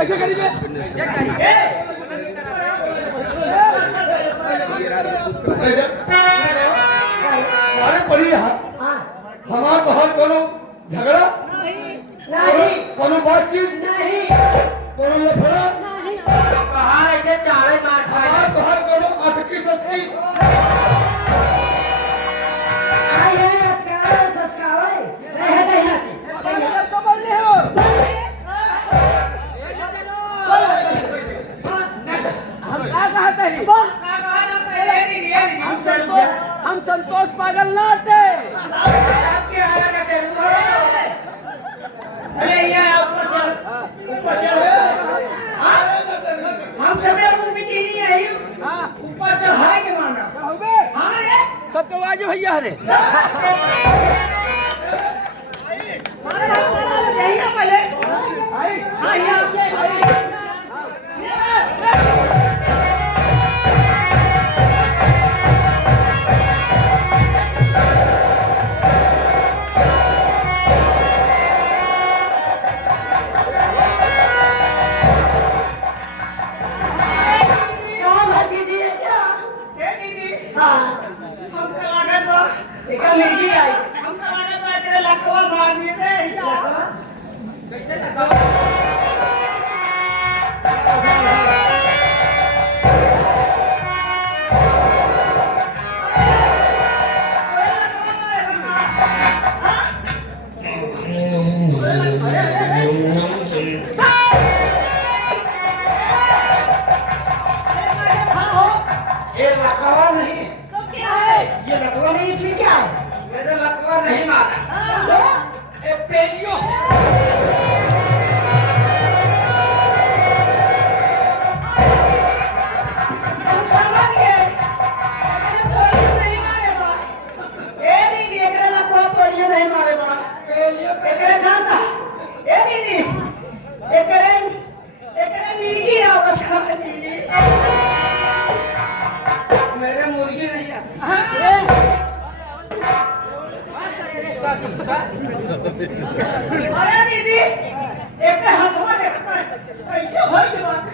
कैसे करीबे अरे पड़ी हमार बाहर कोनो झगड़ा नहीं कोनो बातचीत नहीं कोनो लफड़ा बाहर ऐसे चारे मार हमार बाहर कोनो अटकी सच्ची आए क्या सस्कावे रह गई हाथी समझ ले हो हम क्या कहते हैं हम संतोष पागल नाटे हम सब ऊपर चढ़ाए के मारना सबके वाजिब भैया हरे मेरे मुर्गी नहीं अरे दीदी एक हाथ में देखता है कैसे हो ये बात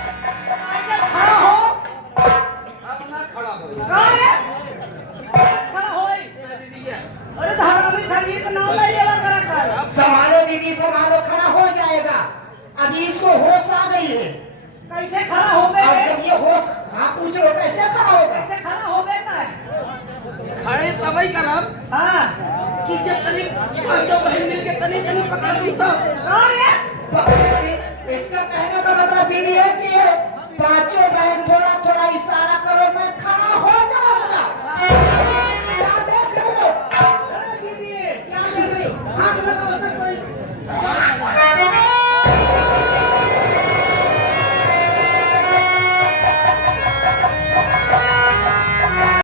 खड़ा हो अब ना खड़ा हो खड़ा हो अरे धारावी शरीर का नाम नहीं लेला करा कर संभालो दीदी संभालो खड़ा हो जाएगा अभी इसको होश आ गई है कैसे खड़ा हो गए अब जब ये होश हाँ पूछ लो कैसे खड़ा होगा कैसे खड़ा हो गए खड़े तभी करब हाँ कि जब तनी पांचों बहन मिलके तनी जनी पकड़ ली तो इसका कहने का मतलब दीदी है कि ये पांचों बहन थोड़ा थोड़ा इशारा